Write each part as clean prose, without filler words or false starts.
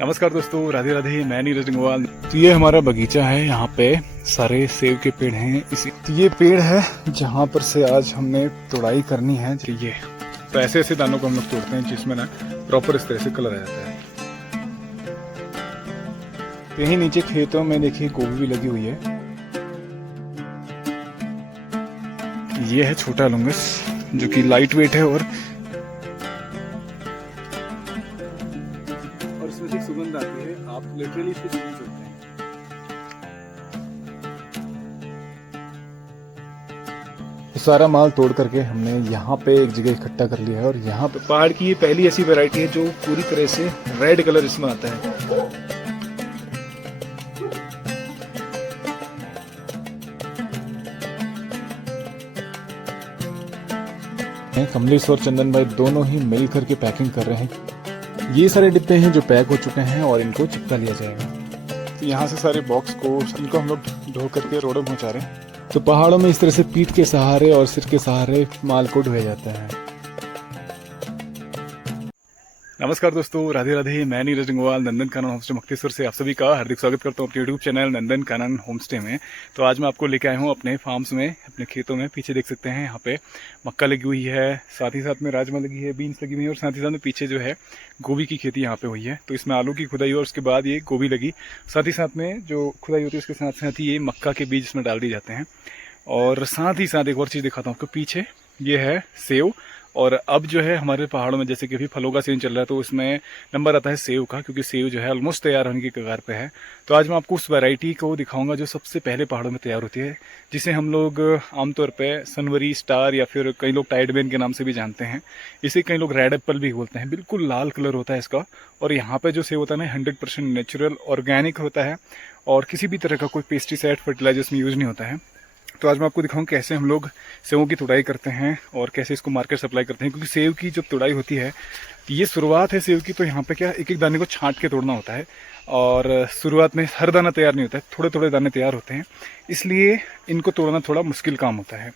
नमस्कार दोस्तों, राधे राधे। मैं नीरज गंगवाल। तो ये हमारा बगीचा है। यहाँ पे सारे सेब के पेड़ हैं। तो ये पेड़ है जहाँ पर से आज हमने तोड़ाई करनी है। ये तो ऐसे ऐसे दानों को हम लोग तोड़ते हैं जिसमें ना प्रॉपर इस तरह से कलर आ जाता है। तो यहीं नीचे खेतों में देखिए गोभी भी लगी हुई है। ये है छोटा लंगस जो कि लाइट वेट है और इसमें से सुगंध आती है। आप लिटरली इसको सुन सकते हैं। सारा माल तोड़ करके हमने यहाँ पे एक जगह इकट्ठा कर लिया है और यहाँ पे पहाड़ की ये पहली ऐसी वैरायटी है जो पूरी तरह से रेड कलर इसमें आता है। कमलेश और चंदन भाई दोनों ही मिल करके पैकिंग कर रहे हैं। ये सारे डिब्बे हैं जो पैक हो चुके हैं और इनको चिपका लिया जाएगा। तो यहाँ से सारे बॉक्स को इनको हम लोग ढो करके रोड में पहुँचा रहे हैं। तो पहाड़ों में इस तरह से पीठ के सहारे और सिर के सहारे माल को ढोया जाता है। नमस्कार दोस्तों, राधे राधे। मैं नीरज गंगवाल नंदन कानन होमस्टे मुक्तेश्वर से आप सभी का हार्दिक स्वागत करता हूँ अपने YouTube channel Nandan Kanan homestay में। तो आज मैं आपको लेके आया हूँ अपने फार्म्स में, अपने खेतों में। पीछे देख सकते हैं यहाँ पे मक्का लगी हुई है, साथ ही साथ में राजमा लगी है, बीन्स लगी हुई है और साथ ही साथ में पीछे जो है गोभी की खेती यहाँ पे हुई है। तो इसमें आलू की खुदाई और उसके बाद ये गोभी लगी। साथ ही साथ में जो खुदाई होती है उसके साथ साथ ही ये मक्का के बीज इसमें डाल दिए जाते हैं। और साथ ही साथ एक और चीज़ दिखाता हूँ आपको। पीछे ये है सेव। और अब जो है हमारे पहाड़ों में जैसे कि अभी फलों का सीजन चल रहा है तो उसमें नंबर आता है सेव का, क्योंकि सेव जो है ऑलमोस्ट तैयार होने की कगार पे है। तो आज मैं आपको उस वैरायटी को दिखाऊंगा जो सबसे पहले पहाड़ों में तैयार होती है, जिसे हम लोग आमतौर पे सनवरी स्टार या फिर कई लोग टाइडबेन के नाम से भी जानते हैं। इसे कई लोग रेड एप्पल भी बोलते हैं। बिल्कुल लाल कलर होता है इसका। और यहाँ पे जो सेव होता है ना 100% नेचुरल ऑर्गेनिक होता है और किसी भी तरह का कोई पेस्टिसाइड फर्टिलाइजर इसमें यूज नहीं होता है। तो आज मैं आपको दिखाऊं कैसे हम लोग सेवों की तुड़ाई करते हैं और कैसे इसको मार्केट सप्लाई करते हैं। क्योंकि सेव की जब तुड़ाई होती है ये शुरुआत है सेव की, तो यहाँ पे क्या एक एक दाने को छांट के तोड़ना होता है। और शुरुआत में हर दाना तैयार नहीं होता है, थोड़े थोड़े दाने तैयार होते हैं, इसलिए इनको तोड़ना थोड़ा मुश्किल काम होता है।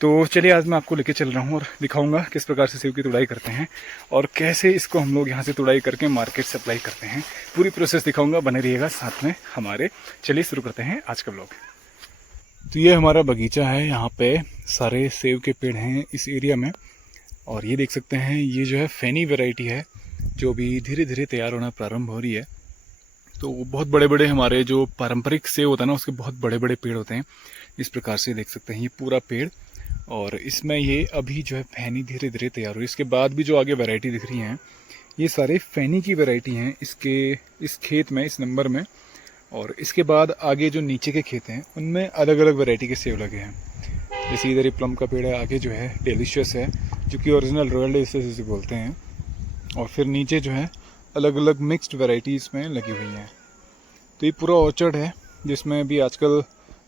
तो चलिए आज मैं आपको लेके चल रहा हूँ और दिखाऊंगा किस प्रकार से सेव की तुड़ाई करते हैं और कैसे इसको हम लोग यहाँ से तुड़ाई करके मार्केट सप्लाई करते हैं। पूरी प्रोसेस दिखाऊंगा, बने रहिएगा साथ में हमारे। चलिए शुरू करते हैं आज का व्लॉग। तो ये हमारा बगीचा है। यहाँ पे सारे सेब के पेड़ हैं इस एरिया में। और ये देख सकते हैं ये जो है फैनी वैरायटी है जो भी धीरे धीरे तैयार होना प्रारंभ हो रही है। तो बहुत बड़े बड़े हमारे जो पारंपरिक सेब होता है ना उसके बहुत बड़े बड़े पेड़ होते हैं। इस प्रकार से देख सकते हैं ये पूरा पेड़। और इसमें ये अभी जो है फैनी धीरे धीरे तैयार हो रही है। इसके बाद भी जो आगे वैरायटी दिख रही हैं ये सारे फैनी की वैरायटी हैं इस खेत में, इस नंबर में। और इसके बाद आगे जो नीचे के खेत हैं उनमें अलग अलग वैरायटी के सेब लगे हैं। जैसे इधर ही प्लम का पेड़ है, आगे जो है डिलीशियस है जो कि ओरिजिनल रॉयल डिलीशियस इसे बोलते हैं। और फिर नीचे जो है अलग अलग मिक्स्ड वैरायटीज़ में लगी हुई हैं। तो ये पूरा ऑर्चर्ड है जिसमें भी आजकल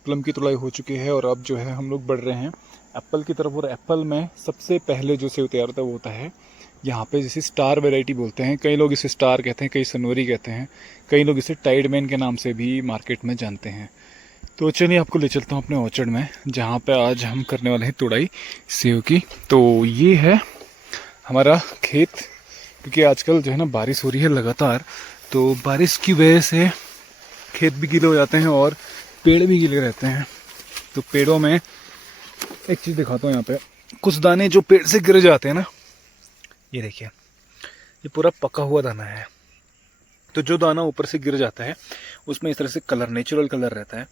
प्लम की तुड़ाई हो चुकी है और अब जो है हम लोग बढ़ रहे हैं एप्पल की तरफ। और एप्पल में सबसे पहले जो सेब तैयार होता है वो होता है यहाँ पे, जिसे स्टार वैरायटी बोलते हैं। कई लोग इसे स्टार कहते हैं, कई सनवरी कहते हैं, कई लोग इसे टाइडमैन के नाम से भी मार्केट में जानते हैं। तो चलिए आपको ले चलता हूँ अपने ऑर्चर्ड में जहाँ पे आज हम करने वाले हैं तुड़ाई सेब की। तो ये है हमारा खेत। क्योंकि आजकल जो है ना बारिश हो रही है लगातार, तो बारिश की वजह से खेत भी गीले हो जाते हैं और पेड़ भी गीले रहते हैं। तो पेड़ों में एक चीज़ दिखाता हूँ। यहाँ पे कुछ दाने जो पेड़ से गिर जाते हैं ना, ये देखिए ये पूरा पका हुआ दाना है। तो जो दाना ऊपर से गिर जाता है उसमें इस तरह से कलर, नेचुरल कलर रहता है।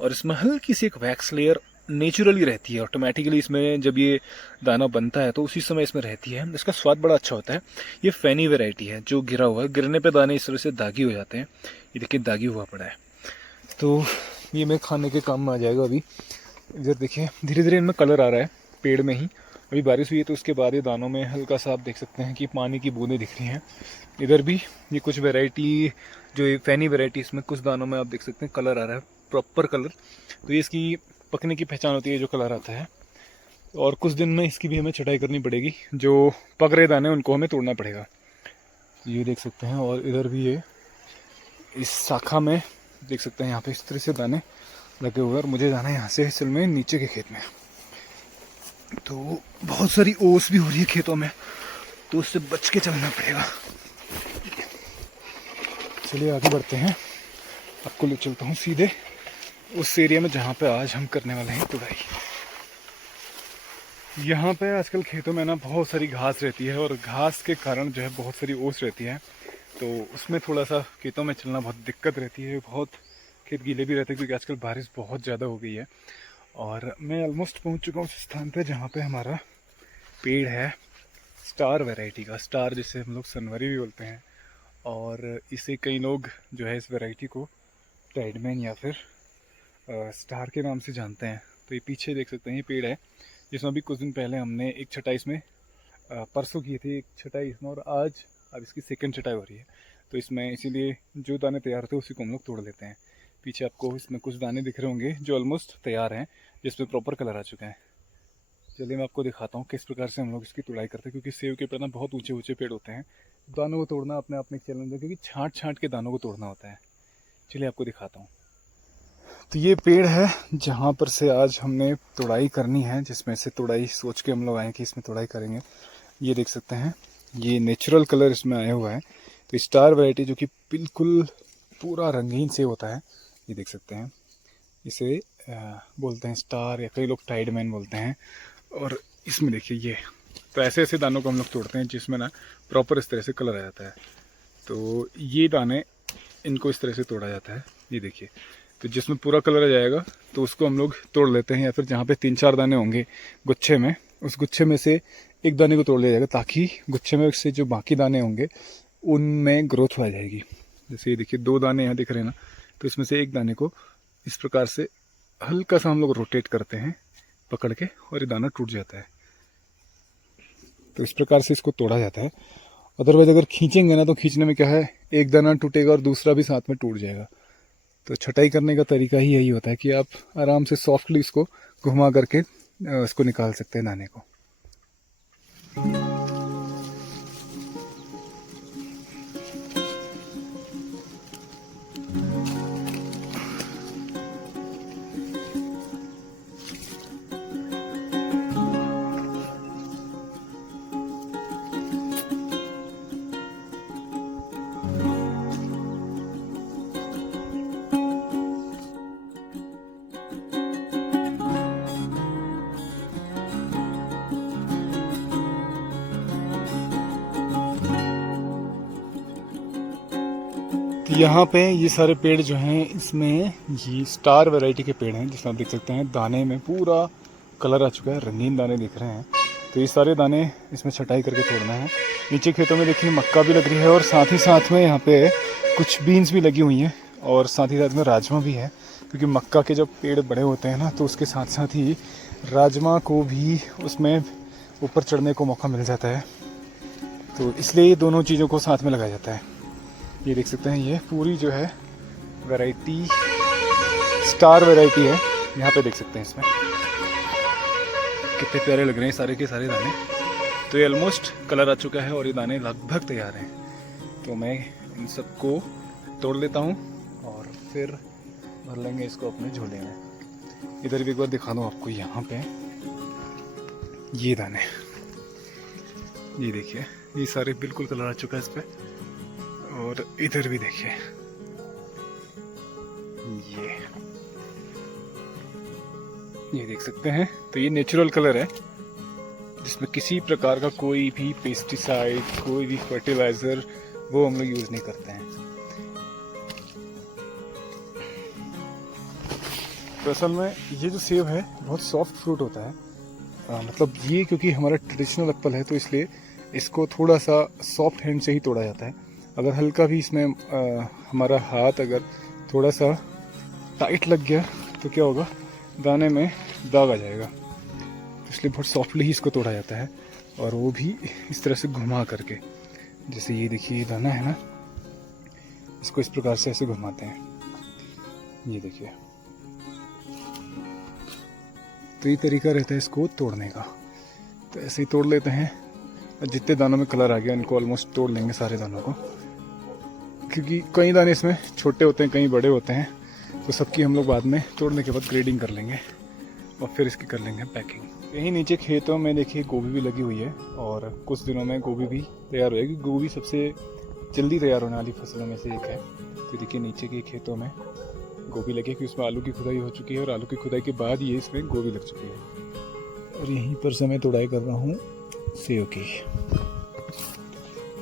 और इसमें हल्की सी एक वैक्स लेयर नेचुरली रहती है ऑटोमेटिकली। इसमें जब ये दाना बनता है तो उसी समय इसमें रहती है। इसका स्वाद बड़ा अच्छा होता है। ये फैनी वैरायटी है जो गिरा हुआ है, गिरने पे दाने इस तरह से दागी हो जाते हैं। ये देखिए दागी हुआ पड़ा है। तो ये मैं खाने के काम में आ जाएगा अभी। इधर देखिए धीरे धीरे इनमें कलर आ रहा है पेड़ में ही। अभी बारिश हुई है तो उसके बाद ये दानों में हल्का सा आप देख सकते हैं कि पानी की बूंदें दिख रही हैं। इधर भी ये कुछ वैरायटी जो ये फैनी वैरायटी, इसमें कुछ दानों में आप देख सकते हैं कलर आ रहा है, प्रॉपर कलर। तो ये इसकी पकने की पहचान होती है जो कलर आता है। और कुछ दिन में इसकी भी हमें छटाई करनी पड़ेगी। जो पक रहे दाने उनको हमें तोड़ना पड़ेगा। ये देख सकते हैं। और इधर भी ये इस शाखा में देख सकते हैं यहाँ पे इस तरह से दाने लगे हुए। और मुझे जाना है यहाँ से असल में नीचे के खेत में। तो बहुत सारी ओस भी हो रही है खेतों में, तो उससे बच के चलना पड़ेगा। चलिए आगे बढ़ते हैं, आपको ले चलता हूँ सीधे उस एरिया में जहाँ पे आज हम करने वाले हैं तुड़ाई। यहाँ पे आजकल खेतों में ना बहुत सारी घास रहती है और घास के कारण जो है बहुत सारी ओस रहती है, तो उसमें थोड़ा सा खेतों में चलना बहुत दिक्कत रहती है। बहुत खेत गीले भी रहते हैं क्योंकि आजकल बारिश बहुत ज़्यादा हो गई है। और मैं ऑलमोस्ट पहुँच चुका हूँ उस स्थान पर जहाँ पे हमारा पेड़ है स्टार वैरायटी का। स्टार जिसे हम लोग सनवरी भी बोलते हैं, और इसे कई लोग जो है इस वैरायटी को टाइडमैन या फिर स्टार के नाम से जानते हैं। तो ये पीछे देख सकते हैं ये पेड़ है जिसमें अभी कुछ दिन पहले हमने एक छटाई इसमें परसों की थी एक छटाई इसमें, और आज अब इसकी सेकंड छटाई हो रही है। तो इसमें इसीलिए जो दाने तैयार थे उसी को हम लोग तोड़ लेते हैं। पीछे आपको इसमें कुछ दाने दिख रहे होंगे जो ऑलमोस्ट तैयार हैं, जिसमें प्रॉपर कलर आ चुका है। चलिए मैं आपको दिखाता हूँ किस प्रकार से हम लोग इसकी तुड़ाई करते हैं, क्योंकि सेब के पेड़ ना बहुत ऊंचे ऊंचे पेड़ होते हैं। दानों को तोड़ना अपने आप में एक चैलेंज है, क्योंकि छांट छांट के दानों को तोड़ना होता है। चलिए आपको दिखाता हूँ। तो ये पेड़ है जहाँ पर से आज हमने तुड़ाई करनी है, जिसमें से तुड़ाई सोच के हम लोग आए कि इसमें तुड़ाई करेंगे। ये देख सकते हैं ये नेचुरल कलर इसमें आया हुआ है। तो स्टार वैरायटी जो कि बिल्कुल पूरा रंगीन से होता है, ये देख सकते हैं। इसे बोलते हैं स्टार, या कई लोग टाइडमैन बोलते हैं। और इसमें देखिए ये, तो ऐसे ऐसे दानों को हम लोग तोड़ते हैं जिसमें ना प्रॉपर इस तरह से कलर आ जाता है। तो ये दाने इनको इस तरह से तोड़ा जाता है, ये देखिए। तो जिसमें पूरा कलर आ जाएगा तो उसको हम लोग तोड़ लेते हैं, या फिर जहाँ पे 3-4 दाने होंगे गुच्छे में, उस गुच्छे में से एक दाने को तोड़ लिया जाएगा, ताकि गुच्छे में से जो बाकी दाने होंगे उनमें ग्रोथ आ जाएगी। जैसे ये देखिए 2 दाने यहाँ दिख रहे हैं ना, तो इसमें से एक दाने को इस प्रकार से हल्का सा हम लोग रोटेट करते हैं पकड़ के, और ये दाना टूट जाता है। तो इस प्रकार से इसको तोड़ा जाता है। अदरवाइज अगर खींचेंगे ना तो खींचने में क्या है, एक दाना टूटेगा और दूसरा भी साथ में टूट जाएगा। तो छटाई करने का तरीका ही यही होता है कि आप आराम से सॉफ्टली इसको घुमा करके इसको निकाल सकते हैं दाने को। यहाँ पे ये सारे पेड़ जो हैं इसमें ये स्टार वैरायटी के पेड़ हैं, जिसमें आप देख सकते हैं दाने में पूरा कलर आ चुका है, रंगीन दाने दिख रहे हैं। तो ये सारे दाने इसमें छटाई करके तोड़ना है। नीचे खेतों में देखिए मक्का भी लग रही है, और साथ ही साथ में यहाँ पे कुछ बीन्स भी लगी हुई हैं, और साथ ही साथ में राजमा भी है। क्योंकि मक्का के जब पेड़ बड़े होते हैं ना, तो उसके साथ साथ ही राजमा को भी उसमें ऊपर चढ़ने को मौका मिल जाता है। तो इसलिए ये दोनों चीज़ों को साथ में लगाया जाता है। ये देख सकते हैं ये पूरी जो है वैरायटी स्टार वैरायटी है। यहाँ पे देख सकते हैं इसमें कितने प्यारे लग रहे हैं सारे के सारे दाने। तो ये ऑलमोस्ट कलर आ चुका है और ये दाने लगभग तैयार हैं। तो मैं इन सबको तोड़ लेता हूँ और फिर भर लेंगे इसको अपने झोले में। इधर भी एक बार दिखा दूँ आपको, यहाँ पे ये दाने, ये देखिए ये सारे बिल्कुल कलर आ चुका है इस पर। और इधर भी देखिए ये देख सकते हैं। तो ये नेचुरल कलर है जिसमें किसी प्रकार का कोई भी पेस्टिसाइड, कोई भी फर्टिलाइजर वो हम लोग यूज नहीं करते हैं। तो असल में ये जो सेब है बहुत सॉफ्ट फ्रूट होता है। मतलब ये क्योंकि हमारा ट्रेडिशनल एप्पल है तो इसलिए इसको थोड़ा सा सॉफ्ट हैंड से ही तोड़ा जाता है। अगर हल्का भी इसमें हमारा हाथ अगर थोड़ा सा टाइट लग गया तो क्या होगा, दाने में दाग आ जाएगा। इसलिए बहुत सॉफ्टली ही इसको तोड़ा जाता है, और वो भी इस तरह से घुमा करके। जैसे ये देखिए ये दाना है ना, इसको इस प्रकार से ऐसे घुमाते हैं, ये देखिए। तो ये तरीका रहता है इसको तोड़ने का। तो ऐसे ही तोड़ लेते हैं, और जितने दानों में कलर आ गया इनको ऑलमोस्ट तोड़ लेंगे सारे दानों को, क्योंकि कई दाने इसमें छोटे होते हैं, कई बड़े होते हैं। तो सबकी हम लोग बाद में तोड़ने के बाद ग्रेडिंग कर लेंगे और फिर इसकी कर लेंगे पैकिंग। यहीं नीचे खेतों में देखिए गोभी भी लगी हुई है, और कुछ दिनों में गोभी भी तैयार हो जाएगी। गोभी सबसे जल्दी तैयार होने वाली फसलों में से एक है। तो देखिए नीचे के खेतों में गोभी लगी कि उसमें आलू की खुदाई हो चुकी है और आलू की खुदाई के बाद ये इसमें गोभी लग चुकी है। और यहीं पर से मैं तुड़ाई कर रहा हूँ सेव की।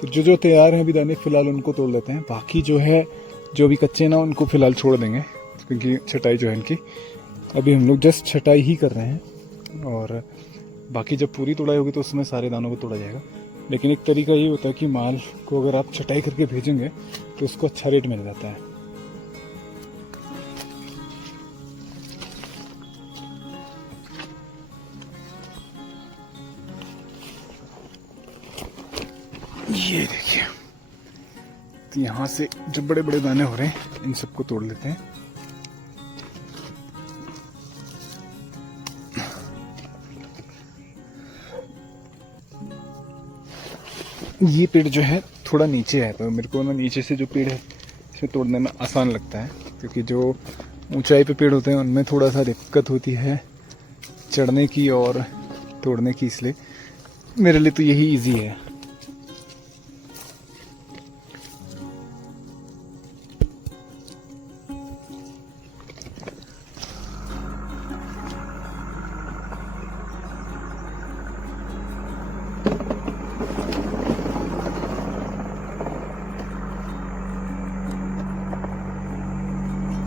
तो जो तैयार हैं अभी दाने फिलहाल उनको तोड़ लेते हैं, बाकी जो है जो भी कच्चे ना उनको फिलहाल छोड़ देंगे, क्योंकि छटाई जो है इनकी अभी हम लोग जस्ट छटाई ही कर रहे हैं। और बाकी जब पूरी तुड़ाई होगी तो उसमें सारे दानों को तोड़ा जाएगा। लेकिन एक तरीका ये होता है कि माल को अगर आप छटाई करके भेजेंगे तो उसको अच्छा रेट मिल जाता है। ये देखिए, तो यहाँ से जो बड़े बड़े दाने हो रहे हैं इन सबको तोड़ लेते हैं। ये पेड़ जो है थोड़ा नीचे है, तो मेरे को ना नीचे से जो पेड़ है इसे तोड़ने में आसान लगता है, क्योंकि जो ऊंचाई पे पेड़ होते हैं उनमें थोड़ा सा दिक्कत होती है चढ़ने की और तोड़ने की, इसलिए मेरे लिए तो यही इजी है।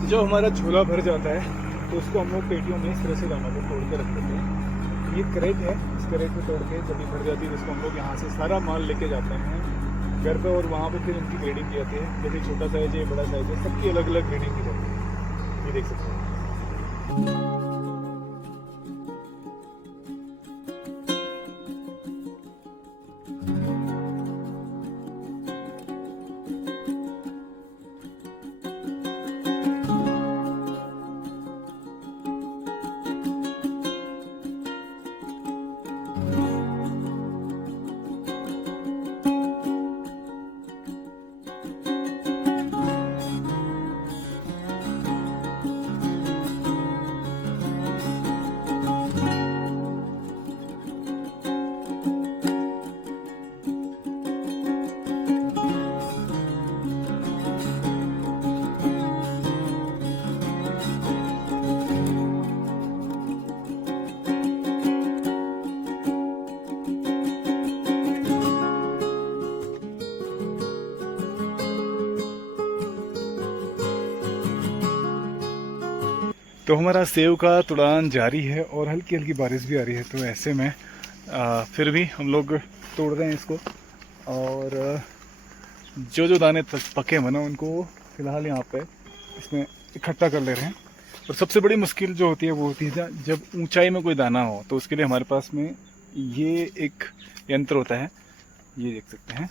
जब हमारा झोला भर जाता है तो उसको हम लोग पेटियों में इस तरह से दानों को तोड़ के रख देते हैं। ये क्रेट है, इस क्रेट को तोड़ के जब भर जाती है उसको हम लोग यहाँ से सारा माल लेके जाते हैं घर पे, और वहाँ पे फिर इनकी ग्रेडिंग की जाती है। जैसे छोटा साइज है, बड़ा साइज है, सबकी अलग अलग ग्रेडिंग की जाती है। ये देख सकते हैं। तो हमारा सेव का तुड़ान जारी है और हल्की हल्की बारिश भी आ रही है, तो ऐसे में फिर भी हम लोग तोड़ रहे हैं इसको। और जो दाने पके हैं ना उनको फिलहाल यहाँ पे इसमें इकट्ठा कर ले रहे हैं। और सबसे बड़ी मुश्किल जो होती है वो होती है जब ऊंचाई में कोई दाना हो, तो उसके लिए हमारे पास में ये एक यंत्र होता है, ये देख सकते हैं।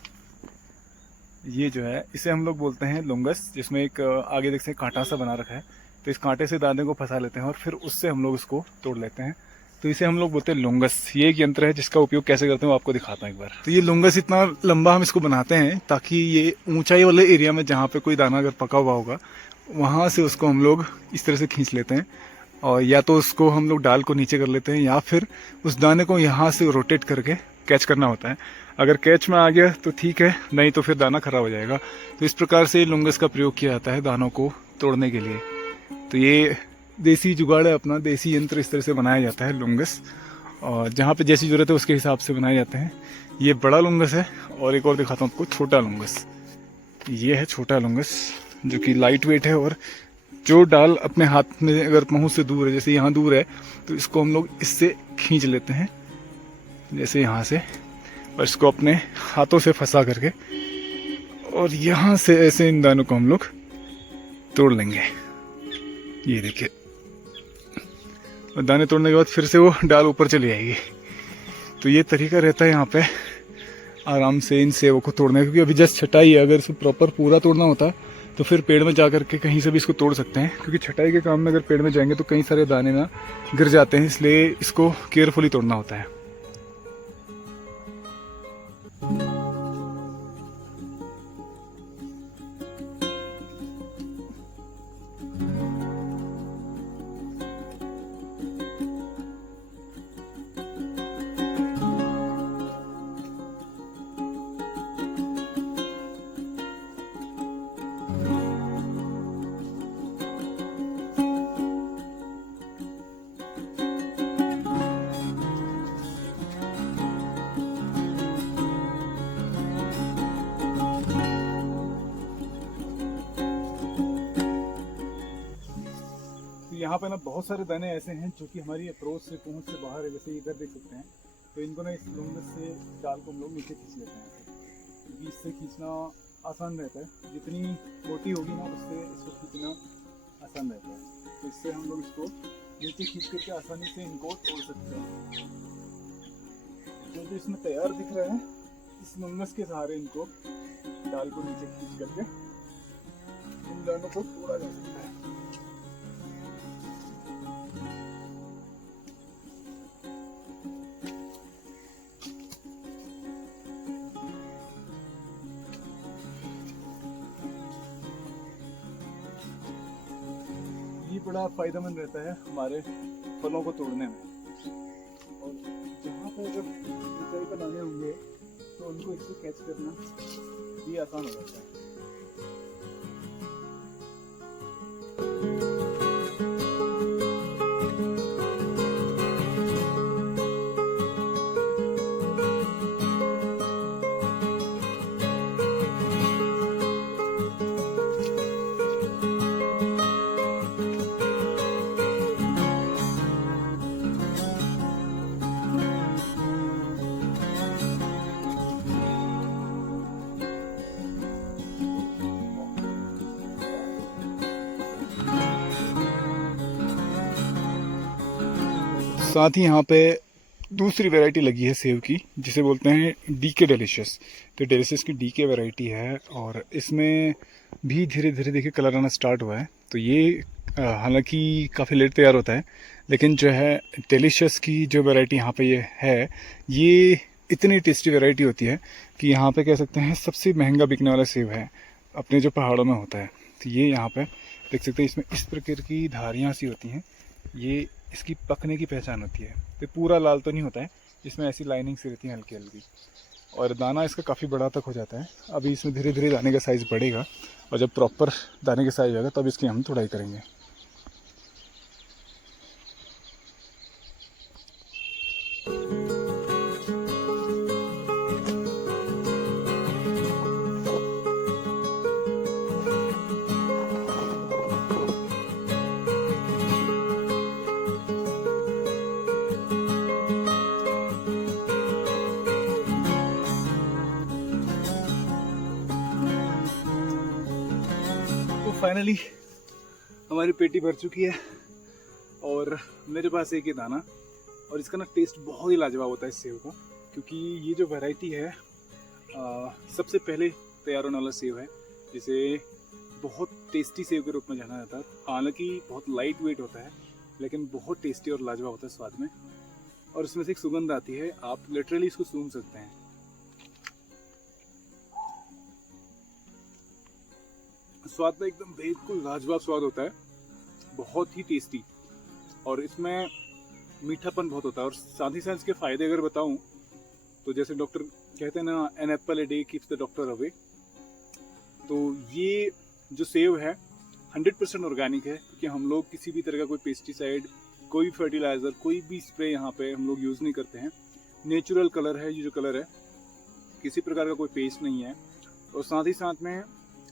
ये जो है इसे हम लोग बोलते हैं लुंगस, जिसमें एक आगे देख सकते हैं कांटा सा बना रखा है। तो इस कांटे से दाने को फंसा लेते हैं और फिर उससे हम लोग उसको तोड़ लेते हैं। तो इसे हम लोग बोलते हैं लुंगस। ये एक यंत्र है जिसका उपयोग कैसे करते हैं वो आपको दिखाता हूँ एक बार। तो ये लुंगस इतना लंबा हम इसको बनाते हैं ताकि ये ऊंचाई वाले एरिया में जहाँ पे कोई दाना अगर पका हुआ होगा वहाँ से उसको हम लोग इस तरह से खींच लेते हैं, और या तो उसको हम लोग डाल को नीचे कर लेते हैं या फिर उस दाने को यहाँ से रोटेट करके कैच करना होता है। अगर कैच में आ गया तो ठीक है, नहीं तो फिर दाना खराब हो जाएगा। तो इस प्रकार से लुंगस का प्रयोग किया जाता है दानों को तोड़ने के लिए। तो ये देसी जुगाड़ है अपना, देसी यंत्र इस तरह से बनाया जाता है लुंगस, और जहाँ पे जैसी ज़रूरत है उसके हिसाब से बनाए जाते हैं। ये बड़ा लुंगस है, और एक और दिखाता हूँ आपको छोटा लुंगस। ये है छोटा लुंगस जो कि लाइट वेट है, और जो डाल अपने हाथ में अगर पहुँच से दूर है, जैसे यहाँ दूर है, तो इसको हम लोग इससे खींच लेते हैं जैसे यहाँ से, और इसको अपने हाथों से फंसा करके और यहाँ से ऐसे इन दानों को हम लोग तोड़ लेंगे। ये देखिए, और दाने तोड़ने के बाद फिर से वो डाल ऊपर चली जाएगी। तो ये तरीका रहता है यहाँ पे आराम से इन सेवों को तोड़ने का, क्योंकि अभी जस्ट छटाई है। अगर इसको प्रॉपर पूरा तोड़ना होता तो फिर पेड़ में जा करके कहीं से भी इसको तोड़ सकते हैं, क्योंकि छटाई के काम में अगर पेड़ में जाएंगे तो कई सारे दाने ना गिर जाते हैं, इसलिए इसको केयरफुली तोड़ना होता है। यहाँ पे ना बहुत सारे दाने ऐसे हैं जो कि हमारी अप्रोच से पहुँच से बाहर है। जैसे इधर देख सकते हैं, तो इनको ना इस लुंगस से डाल को हम लोग नीचे खींच लेते हैं ऐसे, क्योंकि इससे खींचना आसान रहता है। जितनी मोटी होगी ना उससे इसको खींचना आसान रहता है। तो इससे हम लोग इसको नीचे खींच करके आसानी से इनको तोड़ सकते हैं। जो इसमें तैयार दिख रहा है, इस लुंगस के सहारे इनको डाल को नीचे खींच करके इन दानों को तोड़ा जा सकता है। ये बड़ा फायदेमंद रहता है हमारे फलों को तोड़ने में। और जहाँ पर अगर ऊंचाई पर दाने होंगे तो उनको इससे कैच करना भी आसान हो जाता है। साथ ही यहाँ पे दूसरी वैरायटी लगी है सेब की, जिसे बोलते हैं डीके डिलीशियस। तो डिलीशियस की डीके वैरायटी है और इसमें भी धीरे धीरे देखिए कलर आना स्टार्ट हुआ है। तो ये हालांकि काफ़ी लेट तैयार होता है, लेकिन जो है डिलीशियस की जो वैरायटी यहाँ पे ये है, ये इतनी टेस्टी वैरायटी होती है कि यहाँ पे कह सकते हैं सबसे महंगा बिकने वाला सेब है अपने जो पहाड़ों में होता है। तो ये यहाँ पे देख सकते हैं, इसमें इस प्रकार की धारियाँ सी होती हैं, ये इसकी पकने की पहचान होती है। तो पूरा लाल तो नहीं होता है, इसमें ऐसी लाइनिंग सी रहती है हल्की हल्की, और दाना इसका काफ़ी बड़ा तक हो जाता है। अभी इसमें धीरे धीरे दाने का साइज़ बढ़ेगा और जब प्रॉपर दाने का साइज़ होगा तब इसकी हम तुड़ाई करेंगे। फाइनली हमारी पेटी भर चुकी है और मेरे पास एक ही दाना, और इसका ना टेस्ट बहुत ही लाजवाब होता है इस सेब का, क्योंकि ये जो वैरायटी है सबसे पहले तैयार होने वाला सेब है, जिसे बहुत टेस्टी सेब के रूप में जाना जाता है। हालांकि बहुत लाइट वेट होता है, लेकिन बहुत टेस्टी और लाजवाब होता है स्वाद में, और इसमें से एक सुगंध आती है, आप लिटरली इसको सूंघ सकते हैं। स्वाद में एकदम बिल्कुल लाजवाब स्वाद होता है, बहुत ही टेस्टी, और इसमें मीठापन बहुत होता है। और साथ ही साथ इसके फायदे अगर बताऊं तो जैसे डॉक्टर कहते हैं ना, an apple a day keeps the doctor away. तो ये जो सेब है 100% ऑर्गेनिक है, क्योंकि हम लोग किसी भी तरह का कोई पेस्टिसाइड, कोई फर्टिलाइज़र, कोई भी स्प्रे यहाँ पे हम लोग यूज़ नहीं करते हैं। नेचुरल कलर है ये जो कलर है, किसी प्रकार का कोई पेस्ट नहीं है, और साथ ही साथ में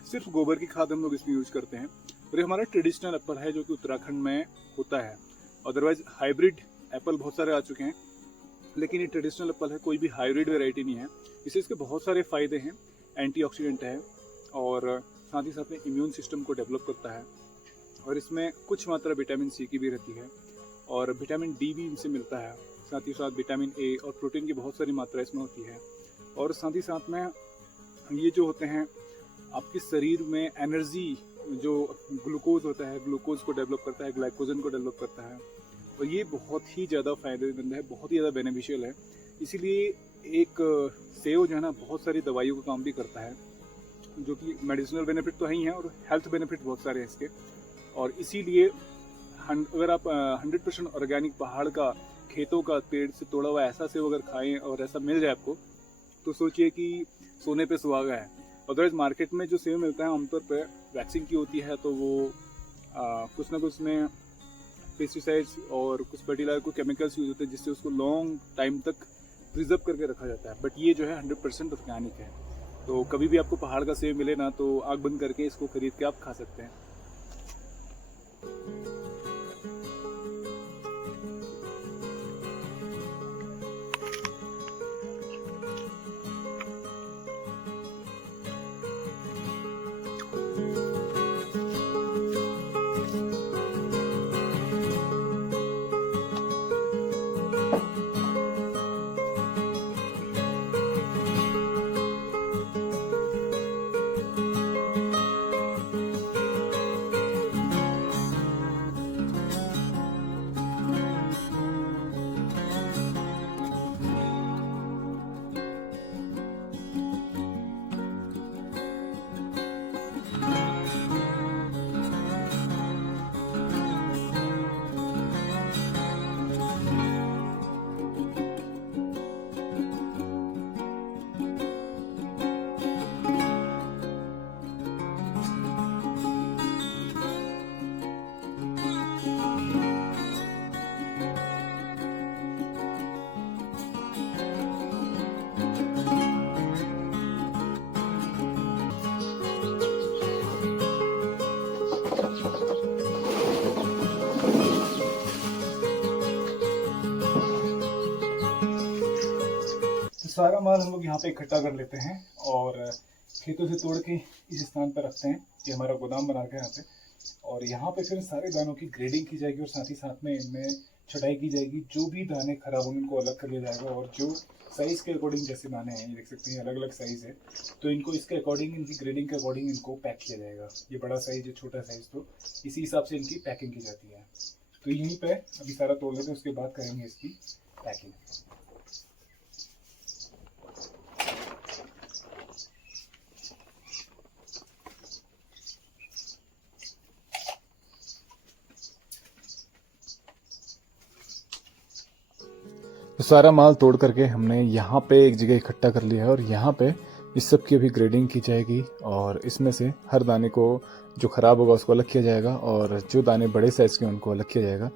सिर्फ गोबर की खाद हम लोग इसमें यूज करते हैं। और ये हमारा ट्रेडिशनल एप्पल है जो कि उत्तराखंड में होता है। अदरवाइज हाइब्रिड एप्पल बहुत सारे आ चुके हैं, लेकिन ये ट्रेडिशनल एप्पल है, कोई भी हाइब्रिड वैरायटी नहीं है। इससे इसके बहुत सारे फायदे हैं, एंटीऑक्सीडेंट है, और साथ ही साथ में इम्यून सिस्टम को डेवलप करता है, और इसमें कुछ मात्रा विटामिन सी की भी रहती है, और विटामिन डी भी इनसे मिलता है। साथ ही साथ विटामिन ए और प्रोटीन की बहुत सारी मात्रा इसमें होती है। और साथ ही साथ में ये जो होते हैं आपके शरीर में एनर्जी, जो ग्लूकोज होता है, ग्लूकोज को डेवलप करता है, ग्लाइकोजन को डेवलप करता है, और ये बहुत ही ज़्यादा फायदेमंद है, बहुत ही ज़्यादा बेनिफिशियल है। इसीलिए एक सेब जो है ना बहुत सारी दवाइयों का काम भी करता है, जो कि मेडिसिनल बेनिफिट तो है ही है, और हेल्थ बेनिफिट बहुत सारे हैं इसके। और इसीलिए अगर आप 100% ऑर्गेनिक पहाड़ का, खेतों का, पेड़ से तोड़ा हुआ ऐसा सेब अगर खाएं और ऐसा मिल जाए आपको, तो सोचिए कि सोने पे सुहागा है। अदरवाइज मार्केट में जो सेब मिलता है आमतौर पर वैक्सीन की होती है, तो वो कुछ ना कुछ उसमें पेस्टिसाइड्स और कुछ फर्टिलाइजर, को केमिकल्स यूज होते हैं, जिससे उसको लॉन्ग टाइम तक प्रिजर्व करके रखा जाता है। बट ये जो है 100% ऑर्गेनिक है। तो कभी भी आपको पहाड़ का सेब मिले ना, तो आँख बंद करके इसको खरीद के आप खा सकते हैं। सारा माल हम लोग यहाँ पे इकट्ठा कर लेते हैं और खेतों से तोड़ के इस स्थान पर रखते हैं। ये हमारा गोदाम बना के यहाँ पे, और यहाँ पे फिर सारे दानों की ग्रेडिंग की जाएगी और साथ ही साथ में इनमें छटाई की जाएगी। जो भी दाने खराब होंगे उनको अलग कर लिया जाएगा, और जो साइज़ के अकॉर्डिंग, जैसे दाने हैं ये देख सकते हैं अलग अलग साइज़ है, तो इनको इसके अकॉर्डिंग, इनकी ग्रेडिंग के अकॉर्डिंग इनको पैक किया जाएगा। ये बड़ा साइज़ है, छोटा साइज़, तो इसी हिसाब से इनकी पैकिंग की जाती है। तो यहीं पे अभी सारा तोड़ लेते हैं, उसके बाद करेंगे इसकी पैकिंग। तो सारा माल तोड़ करके हमने यहाँ पे एक जगह इकट्ठा कर लिया है, और यहाँ पे इस सब की अभी ग्रेडिंग की जाएगी, और इसमें से हर दाने को जो ख़राब होगा उसको अलग किया जाएगा, और जो दाने बड़े साइज़ के उनको अलग किया जाएगा।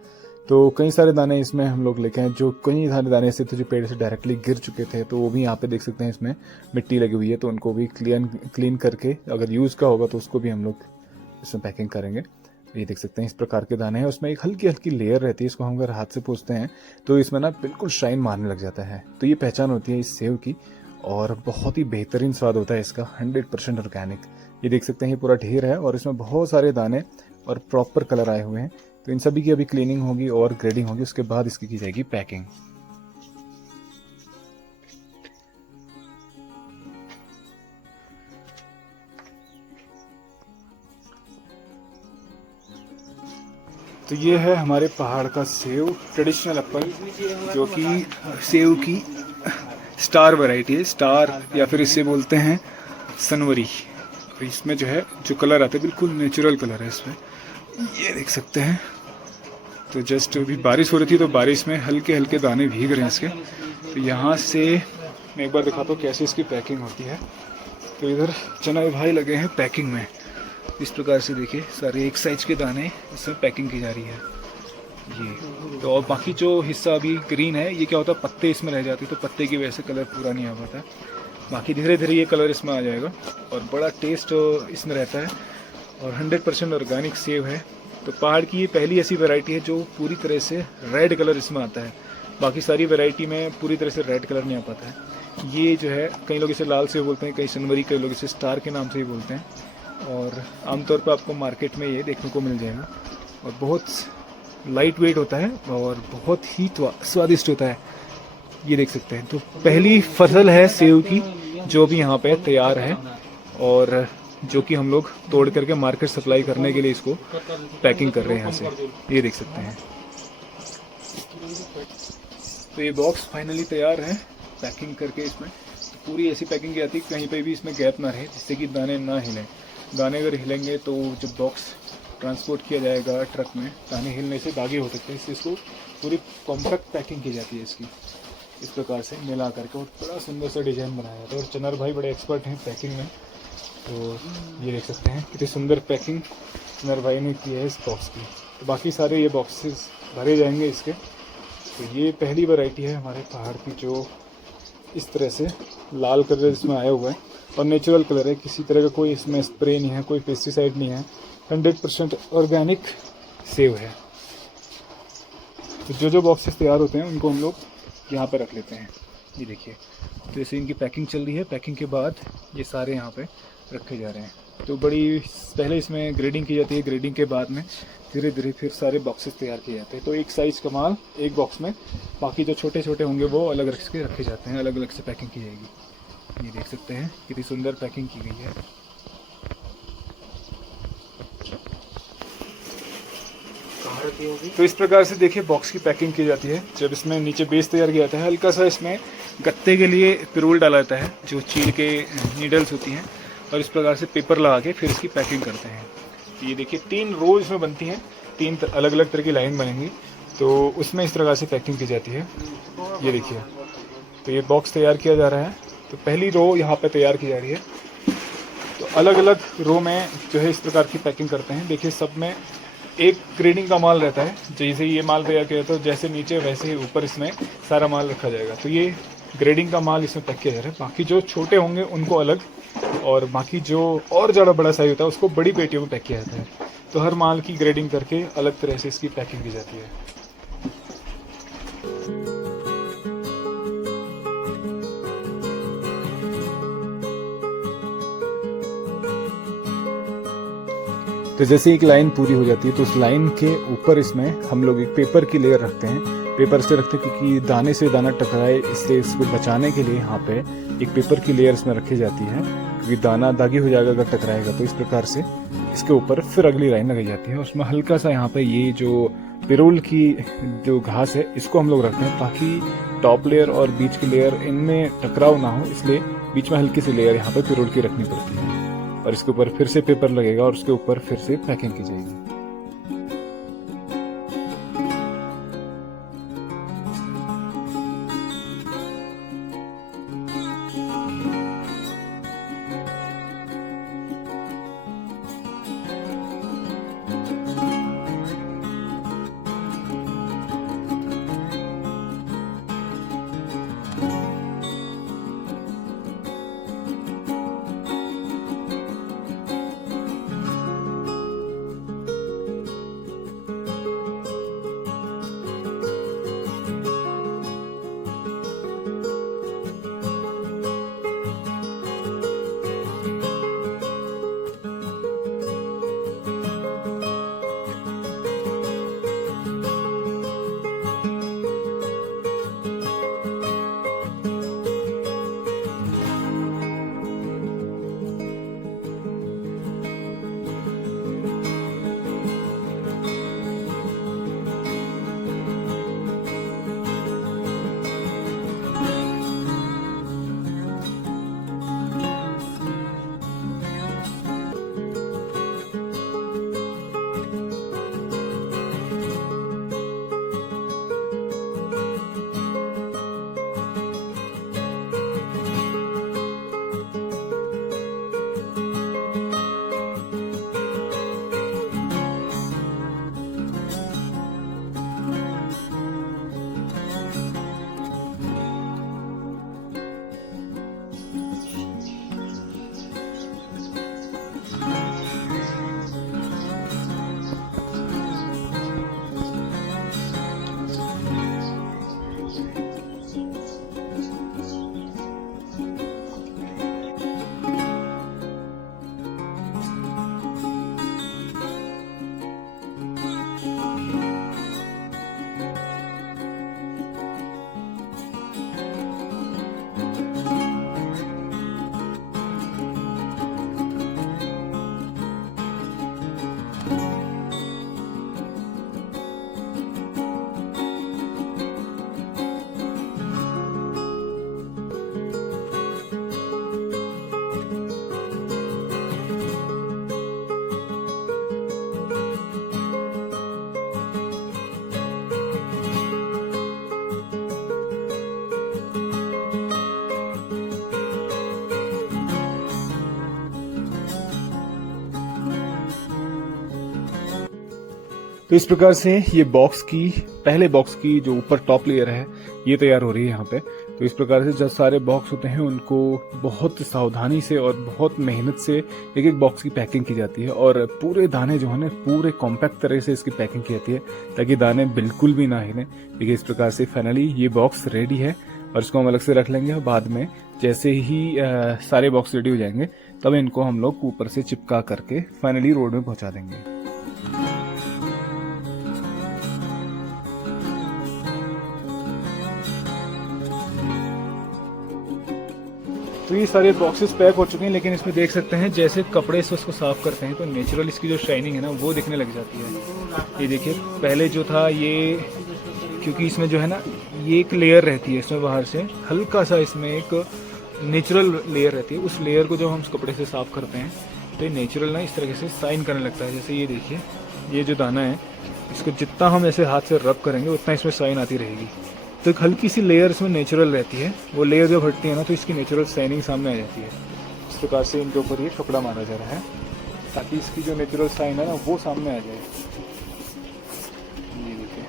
तो कई सारे दाने इसमें हम लोग लेके हैं, जो कई सारे दाने ऐसे थे जो पेड़ से डायरेक्टली गिर चुके थे, तो वो भी यहाँ पे देख सकते हैं इसमें मिट्टी लगी हुई है, तो उनको भी क्लीन करके अगर यूज़ का होगा तो उसको भी हम लोग इसमें पैकिंग करेंगे। ये देख सकते हैं इस प्रकार के दाने हैं, उसमें एक हल्की हल्की लेयर रहती है, इसको हम अगर हाथ से पोंछते हैं तो इसमें ना बिल्कुल शाइन मारने लग जाता है। तो ये पहचान होती है इस सेव की, और बहुत ही बेहतरीन स्वाद होता है इसका, 100% ऑर्गेनिक। ये देख सकते हैं ये पूरा ढेर है, और इसमें बहुत सारे दाने और प्रॉपर कलर आए हुए हैं। तो इन सभी की अभी क्लीनिंग होगी और ग्रेडिंग होगी, उसके बाद इसकी की जाएगी पैकिंग। तो ये है हमारे पहाड़ का सेव, ट्रेडिशनल एप्पल, जो कि सेव की स्टार वैरायटी है, स्टार या फिर इसे बोलते हैं सनवरी। और इसमें जो है जो कलर आता है बिल्कुल नेचुरल कलर है इसमें, ये देख सकते हैं। तो जस्ट अभी बारिश हो रही थी, तो बारिश में हल्के हल्के दाने भीग रहे हैं इसके। तो यहाँ से मैं एक बार दिखाता हूँ कैसे इसकी पैकिंग होती है। तो इधर चना भाई लगे हैं पैकिंग में, इस प्रकार से देखिए सारे एक साइज के दाने इसमें पैकिंग की जा रही है ये। तो और बाकी जो हिस्सा अभी ग्रीन है, ये क्या होता है पत्ते इसमें रह जाते हैं, तो पत्ते की वजह से कलर पूरा नहीं आ पाता है। बाकी धीरे धीरे ये कलर इसमें आ जाएगा, और बड़ा टेस्ट इसमें रहता है, और 100% ऑर्गेनिक सेव है। तो पहाड़ की ये पहली ऐसी वैरायटी है जो पूरी तरह से रेड कलर इसमें आता है। बाकी सारी वैरायटी में पूरी तरह से रेड कलर नहीं आ पाता है। ये जो है कई लोग इसे लाल सेव बोलते हैं, कई सनवरी, कई लोग इसे स्टार के नाम से ही बोलते हैं, और आमतौर पर आपको मार्केट में ये देखने को मिल जाएगा। और बहुत लाइट वेट होता है और बहुत ही स्वादिष्ट होता है, ये देख सकते हैं। तो पहली फसल है सेव की जो भी यहाँ पे तैयार है, और जो कि हम लोग तोड़ करके मार्केट सप्लाई करने के लिए इसको पैकिंग कर रहे हैं यहाँ से, ये देख सकते हैं। तो ये बॉक्स फाइनली तैयार है पैकिंग करके। इसमें पूरी ऐसी पैकिंग की जाती है कहीं पे भी इसमें गैप ना रहे, जिससे कि दाने ना हिलें। दाने अगर हिलेंगे तो जब बॉक्स ट्रांसपोर्ट किया जाएगा ट्रक में, दाने हिलने से दागे हो सकते हैं, इससे इसको पूरी कॉम्पैक्ट पैकिंग की जाती है इसकी, इस प्रकार से मिला करके, और बड़ा सुंदर सा डिज़ाइन बनाया जाता है। और चनर भाई बड़े एक्सपर्ट हैं पैकिंग में, तो ये देख सकते हैं कितनी सुंदर पैकिंग चनर भाई ने की है इस बॉक्स की। तो बाकी सारे ये बॉक्सेस भरे जाएंगे इसके। तो ये पहली वैरायटी है हमारे पहाड़ की जो इस तरह से लाल कलर इसमें आया हुआ है, और नेचुरल कलर है, किसी तरह का कोई इसमें स्प्रे नहीं है, कोई पेस्टिसाइड नहीं है, 100% ऑर्गेनिक सेव है। तो जो बॉक्सेस तैयार होते हैं उनको हम लोग यहाँ पर रख लेते हैं, ये देखिए। तो जैसे इनकी पैकिंग चल रही है, पैकिंग के बाद ये सारे यहाँ पे रखे जा रहे हैं। तो बड़ी पहले इसमें ग्रेडिंग की जाती है, ग्रेडिंग के बाद में धीरे धीरे फिर सारे बॉक्सेस तैयार किए जाते हैं। तो एक साइज़ का माल एक बॉक्स में, बाकी जो छोटे छोटे होंगे वो अलग रख के रखे जाते हैं, अलग अलग से पैकिंग की जाएगी। ये देख सकते हैं कितनी सुंदर पैकिंग की गई है। तो इस प्रकार से देखिए बॉक्स की पैकिंग की जाती है। जब इसमें नीचे बेस तैयार किया जाता है, हल्का सा इसमें गत्ते के लिए पिरोल डाला जाता है, जो चीड़ के नीडल्स होती हैं, और इस प्रकार से पेपर लगा के फिर इसकी पैकिंग करते हैं। तो ये देखिए 3 रो इसमें बनती हैं, 3 अलग अलग तरह की लाइन बनेंगी, तो उसमें इस प्रकार से पैकिंग की जाती है। ये देखिए, तो ये बॉक्स तैयार किया जा रहा है। तो पहली रो यहाँ पे तैयार की जा रही है। तो अलग अलग रो में जो है इस प्रकार की पैकिंग करते हैं। देखिए सब में एक ग्रेडिंग का माल रहता है, जैसे ये माल तैयार किया जाता है, जैसे नीचे वैसे ही ऊपर इसमें सारा माल रखा जाएगा। तो ये ग्रेडिंग का माल इसमें पैक किया जा रहा है। बाकी जो छोटे होंगे उनको अलग, और बाकी जो और ज़्यादा बड़ा साइज होता है उसको बड़ी पेटियों में पैक किया जाता है। तो हर माल की ग्रेडिंग करके अलग तरह से इसकी पैकिंग की जाती है। तो जैसे एक लाइन पूरी हो जाती है तो उस लाइन के ऊपर इसमें हम लोग एक पेपर की लेयर रखते हैं। पेपर से रखते हैं क्योंकि दाने से दाना टकराए, इससे इसको बचाने के लिए यहाँ पे एक पेपर की लेयर इसमें रखी जाती है, क्योंकि दाना दागी हो जाएगा अगर टकराएगा। तो इस प्रकार से इसके ऊपर फिर अगली लाइन लगाई जाती है। उसमें हल्का सा यहाँ पे ये जो पिरोल की जो घास है इसको हम लोग रखते हैं ताकि टॉप लेयर और बीच की लेयर इनमें टकराव ना हो, इसलिए बीच में हल्की सी लेयर यहाँ पे पिरोल की रखनी पड़ती है। और इसके ऊपर फिर से पेपर लगेगा और उसके ऊपर फिर से पैकिंग की जाएगी। तो इस प्रकार से ये पहले बॉक्स की जो ऊपर टॉप लेयर है ये तैयार हो रही है यहाँ पे। तो इस प्रकार से जब सारे बॉक्स होते हैं उनको बहुत सावधानी से और बहुत मेहनत से एक एक बॉक्स की पैकिंग की जाती है, और पूरे दाने जो है ना पूरे कॉम्पैक्ट तरह से इसकी पैकिंग की जाती है ताकि दाने बिल्कुल भी ना हिलें। देखिए इस प्रकार से फाइनली ये बॉक्स रेडी है और इसको हम अलग से रख लेंगे। और बाद में जैसे ही सारे बॉक्स रेडी हो जाएंगे तब इनको हम लोग ऊपर से चिपका करके फाइनली रोड में पहुंचा देंगे। तो ये सारे बॉक्सेस पैक हो चुके हैं, लेकिन इसमें देख सकते हैं जैसे कपड़े से उसको साफ करते हैं तो नेचुरल इसकी जो शाइनिंग है ना वो दिखने लग जाती है। ये देखिए पहले जो था ये, क्योंकि इसमें जो है ना ये एक लेयर रहती है इसमें बाहर से हल्का सा इसमें एक नेचुरल लेयर रहती है, उस लेयर को जब हम उस कपड़े से साफ करते हैं तो ये नेचुरल ना इस तरीके से शाइन करने लगता है। जैसे ये देखिए ये जो दाना है इसको जितना हम ऐसे हाथ से रब करेंगे उतना इसमें शाइन आती रहेगी। तो एक हल्की सी लेयर इसमें नेचुरल रहती है, वो लेयर जब हटती है ना तो इसकी नेचुरल शाइनिंग सामने आ जाती है। इस प्रकार से इनके ऊपर ये कपड़ा मारा जा रहा है ताकि इसकी जो नेचुरल शाइन है ना वो सामने आ जाए। ये देखिए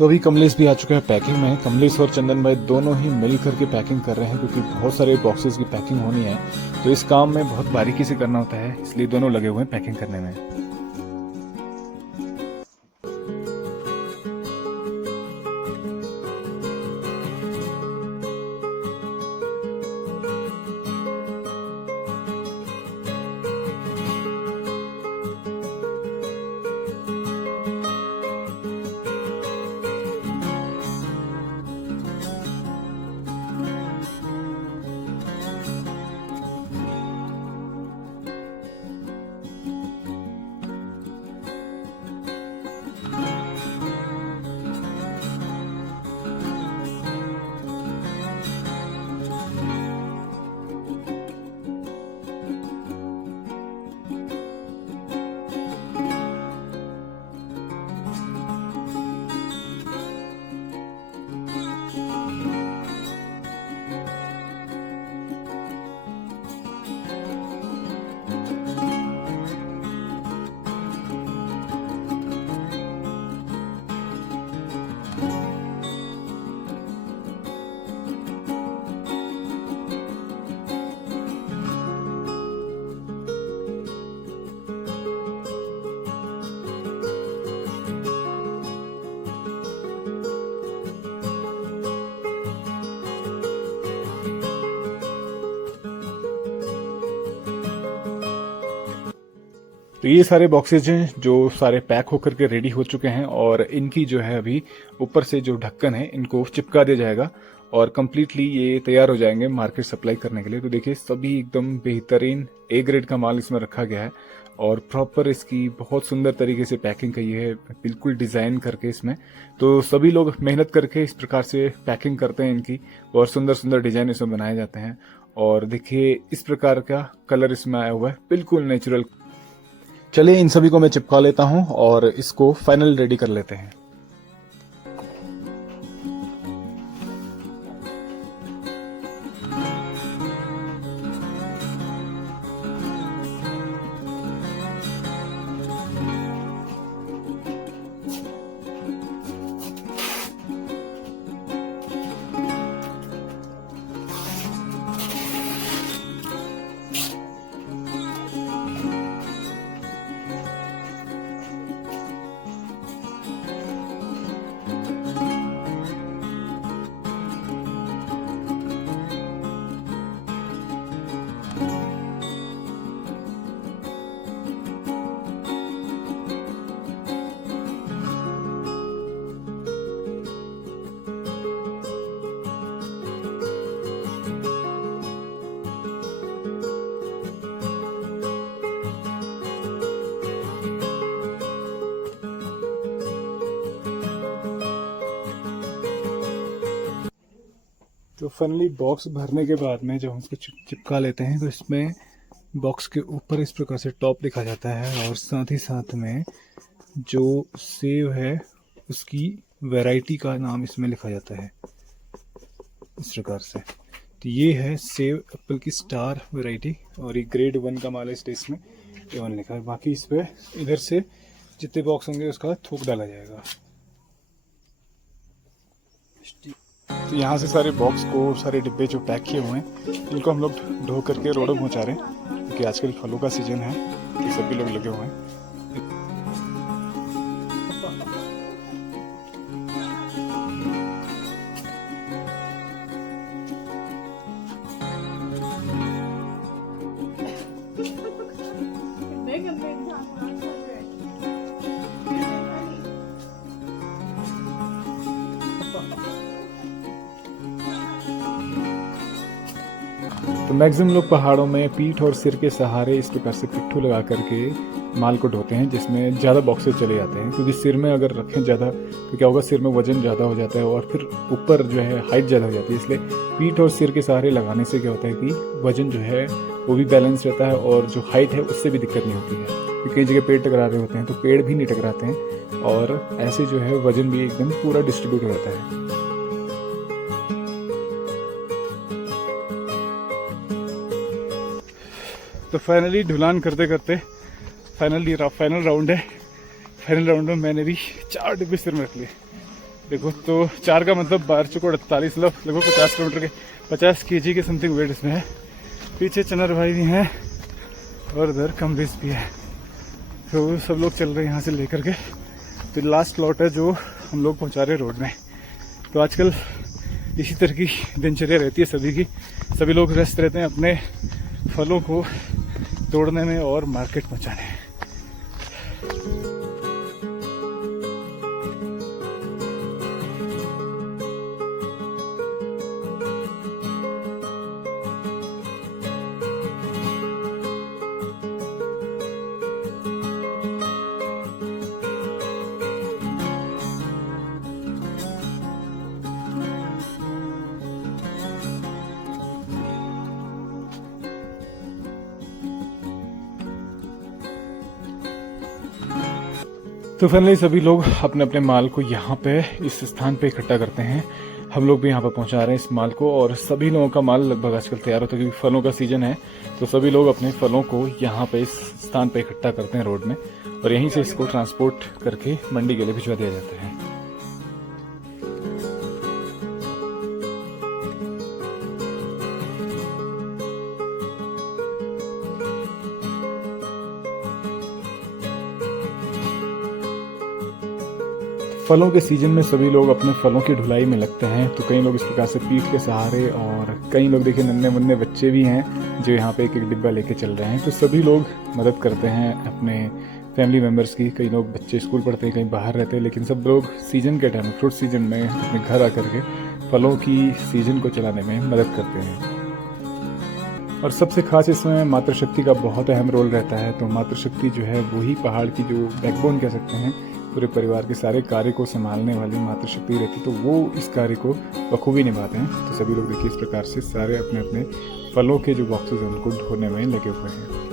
तो अभी कमलेश भी आ चुके हैं पैकिंग में। कमलेश और चंदन भाई दोनों ही मिल करके पैकिंग कर रहे हैं, क्योंकि बहुत सारे बॉक्सेस की पैकिंग होनी है, तो इस काम में बहुत बारीकी से करना होता है, इसलिए दोनों लगे हुए हैं पैकिंग करने में। तो ये सारे बॉक्सेज हैं जो सारे पैक होकर के रेडी हो चुके हैं, और इनकी जो है अभी ऊपर से जो ढक्कन है इनको चिपका दिया जाएगा और कंप्लीटली ये तैयार हो जाएंगे मार्केट सप्लाई करने के लिए। तो देखिए सभी एकदम बेहतरीन ए ग्रेड का माल इसमें रखा गया है, और प्रॉपर इसकी बहुत सुंदर तरीके से पैकिंग की है, बिल्कुल डिज़ाइन करके इसमें। तो सभी लोग मेहनत करके इस प्रकार से पैकिंग करते हैं इनकी, और सुंदर सुंदर डिज़ाइन इसमें बनाए जाते हैं। और देखिए इस प्रकार का कलर इसमें आया हुआ है, बिल्कुल नेचुरल। चलिए इन सभी को मैं चिपका लेता हूं और इसको फाइनल रेडी कर लेते हैं। तो फाइनली बॉक्स भरने के बाद में जब हम इसको चिपका लेते हैं तो इसमें बॉक्स के ऊपर इस प्रकार से टॉप लिखा जाता है, और साथ ही साथ में जो सेव है उसकी वैरायटी का नाम इसमें लिखा जाता है इस प्रकार से। तो ये है सेव एप्पल की स्टार वैरायटी, और ये ग्रेड 1 का माल है, इसमें A1 लिखा है। बाकी इस पर इधर से जितने बॉक्स होंगे उसका थोक डाला जाएगा। तो यहाँ से सारे बॉक्स को, सारे डिब्बे जो पैक किए हुए हैं इनको हम लोग ढो करके रोड में पहुँचा रहे हैं, क्योंकि आजकल फलों का सीजन है तो सभी लोग लगे हुए हैं। तो मैक्सिमम लोग पहाड़ों में पीठ और सिर के सहारे इस प्रकार से पिट्ठू लगा करके माल को ढोते हैं, जिसमें ज़्यादा बॉक्सेस चले जाते हैं। क्योंकि सिर में अगर रखें ज़्यादा तो क्या होगा, सिर में वजन ज़्यादा हो जाता है और फिर ऊपर जो है हाइट ज़्यादा हो जाती है। इसलिए पीठ और सिर के सहारे लगाने से क्या होता है कि वजन जो है वो भी बैलेंस रहता है, और जो हाइट है उससे भी दिक्कत नहीं होती है। क्योंकि कई जगह पेड़ टकरा रहे होते हैं तो पेड़ भी नहीं टकराते हैं, और ऐसे जो है वजन भी एकदम पूरा डिस्ट्रीब्यूट हो जाता है। तो फाइनली ढुलान करते करते फाइनल राउंड है। फाइनल राउंड में मैंने भी 4 डिब्बे सिर में रख लिए। देखो तो 4 का मतलब 12×48 लगभग 50 किलोमीटर के 50 kg के समथिंग वेट इसमें है। पीछे चनर भाई भी हैं और उधर कमरेज भी है। तो सब लोग चल रहे हैं यहाँ से लेकर के। तो लास्ट प्लॉट है जो हम लोग पहुँचा रहे हैं रोड में। तो आजकल इसी तरह की दिनचर्या रहती है सभी की। सभी लोग व्यस्त रहते हैं अपने फलों को तोड़ने में और मार्केट पहुँचाने में। तो फाइनली सभी लोग अपने अपने माल को यहाँ पे इस स्थान पे इकट्ठा करते हैं। हम लोग भी यहाँ पर पहुँचा रहे हैं इस माल को और सभी लोगों का माल लगभग आजकल तैयार होता है क्योंकि फलों का सीजन है। तो सभी लोग अपने फलों को यहाँ पे इस स्थान पे इकट्ठा करते हैं रोड में और यहीं से इसको ट्रांसपोर्ट करके मंडी के लिए भिजवा दिया जाता है। फलों के सीजन में सभी लोग अपने फलों की ढुलाई में लगते हैं। तो कई लोग इस प्रकार से पीठ के सहारे और कई लोग देखिए नन्हे मुन्ने बच्चे भी हैं जो यहाँ पे एक एक डिब्बा लेके चल रहे हैं। तो सभी लोग मदद करते हैं अपने फैमिली मेम्बर्स की। कई लोग बच्चे स्कूल पढ़ते हैं, कहीं बाहर रहते हैं, लेकिन सब लोग सीजन के टाइम फ्रूट सीजन में अपने घर आकर के फलों की सीजन को चलाने में मदद करते हैं। और सबसे खास इसमें मातृशक्ति का बहुत अहम रोल रहता है। तो मातृशक्ति जो है वही पहाड़ की जो बैकबोन कह सकते हैं, पूरे परिवार के सारे कार्य को संभालने वाली मातृशक्ति रहती, तो वो इस कार्य को बखूबी निभाते हैं। तो सभी लोग देखिए इस प्रकार से सारे अपने अपने फलों के जो बॉक्सेस हैं उनको ढोने में लगे हुए हैं।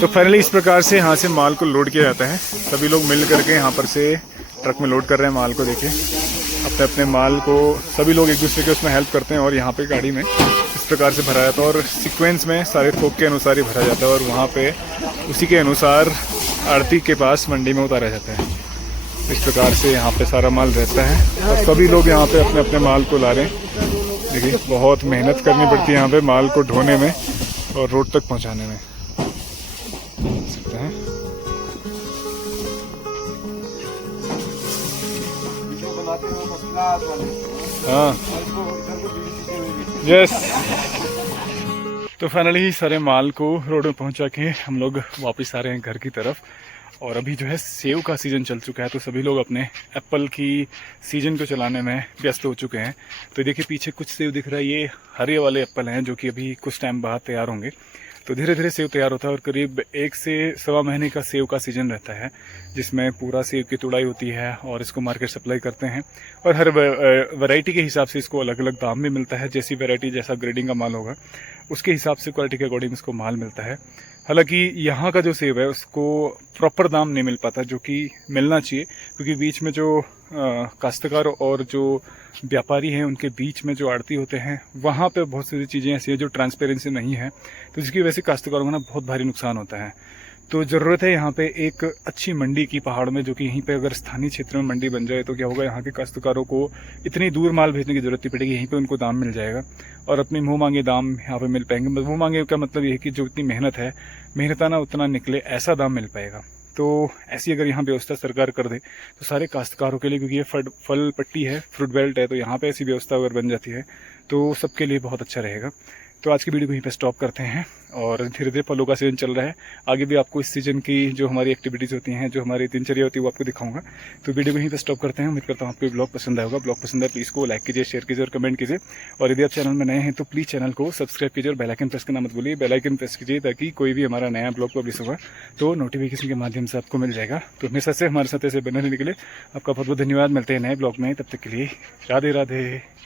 तो फाइनली इस प्रकार से यहाँ से माल को लोड किया जाता है। सभी लोग मिल करके यहाँ पर से ट्रक में लोड कर रहे हैं माल को। देखिए अपने अपने माल को सभी लोग एक दूसरे के उसमें हेल्प करते हैं और यहाँ पे गाड़ी में इस प्रकार से भरा जाता है और सीक्वेंस में सारे थोक के अनुसार ही भरा जाता है और वहाँ पे उसी के अनुसार आड़ती के पास मंडी में उतारा जाता है। इस प्रकार से यहाँ पे सारा माल रहता है और सभी लोग यहाँ पे अपने अपने माल को ला रहे हैं। देखिए बहुत मेहनत करनी पड़ती है यहाँ पे माल को ढोने में और रोड तक पहुँचाने में। हाँ यस। तो फाइनली सारे माल को रोड में पहुंचा के हम लोग वापस आ रहे हैं घर की तरफ। और अभी जो है सेव का सीज़न चल चुका है तो सभी लोग अपने एप्पल की सीज़न को चलाने में व्यस्त हो चुके हैं। तो देखिए पीछे कुछ सेव दिख रहा है, ये हरे वाले एप्पल हैं जो कि अभी कुछ टाइम बाद तैयार होंगे। तो धीरे धीरे सेव तैयार होता है और करीब 1 से सवा महीने का सेव का सीजन रहता है जिसमें पूरा सेव की तुड़ाई होती है और इसको मार्केट सप्लाई करते हैं। और हर वैरायटी के हिसाब से इसको अलग अलग दाम भी मिलता है। जैसी वैरायटी जैसा ग्रेडिंग का माल होगा उसके हिसाब से क्वालिटी के अकॉर्डिंग इसको माल मिलता है। हालांकि यहाँ का जो सेब है उसको प्रॉपर दाम नहीं मिल पाता जो कि मिलना चाहिए, क्योंकि बीच में जो काश्तकार और जो व्यापारी हैं उनके बीच में जो आड़ती होते हैं वहाँ पे बहुत सारी चीज़ें ऐसी हैं जो ट्रांसपेरेंसी नहीं है, तो जिसकी वजह से काश्तकारों को ना बहुत भारी नुकसान होता है। तो ज़रूरत है यहाँ पे एक अच्छी मंडी की पहाड़ में, जो कि यहीं पे अगर स्थानीय क्षेत्र में मंडी बन जाए तो क्या होगा, यहाँ के काश्तकारों को इतनी दूर माल भेजने की जरूरत नहीं पड़ेगी, यहीं पे उनको दाम मिल जाएगा और अपनी मुँह मांगे दाम यहाँ पे मिल पाएंगे। मुँह मांगे का मतलब ये है कि जो इतनी मेहनत है, मेहनताना उतना निकले ऐसा दाम मिल पाएगा। तो ऐसी अगर यहाँ व्यवस्था सरकार कर दे तो सारे काश्तकारों के लिए, क्योंकि ये फल पट्टी है, फ्रूट बेल्ट है, तो यहाँ पे ऐसी व्यवस्था अगर बन जाती है तो सबके लिए बहुत अच्छा रहेगा। तो आज की वीडियो को यहीं पे स्टॉप करते हैं और धीरे धीरे फलों का सीजन चल रहा है, आगे भी आपको इस सीजन की जो हमारी एक्टिविटीज़ होती हैं, जो हमारी दिनचर्या होती है वो आपको दिखाऊंगा। तो वीडियो को यहीं पे स्टॉप करते हैं। उम्मीद करता हूँ आपको ब्लॉग पसंद आएगा। ब्लॉग पसंद है प्लीज़ को लाइक कीजिए, शेयर कीजिए और कमेंट कीजिए। और यदि आप चैनल में नए हैं तो प्लीज़ चैनल को सब्सक्राइब कीजिए और बेल आइकन प्रेस करना मत भूलिए। बेल आइकन प्रेस कीजिए ताकि कोई भी हमारा नया ब्लॉग पब्लिश होगा तो नोटिफिकेशन के माध्यम से आपको मिल जाएगा। तो हमेशा से हमारे साथ ऐसे बने रहने के लिए आपका बहुत बहुत धन्यवाद। मिलते हैं नए ब्लॉग में, तब तक के लिए राधे राधे।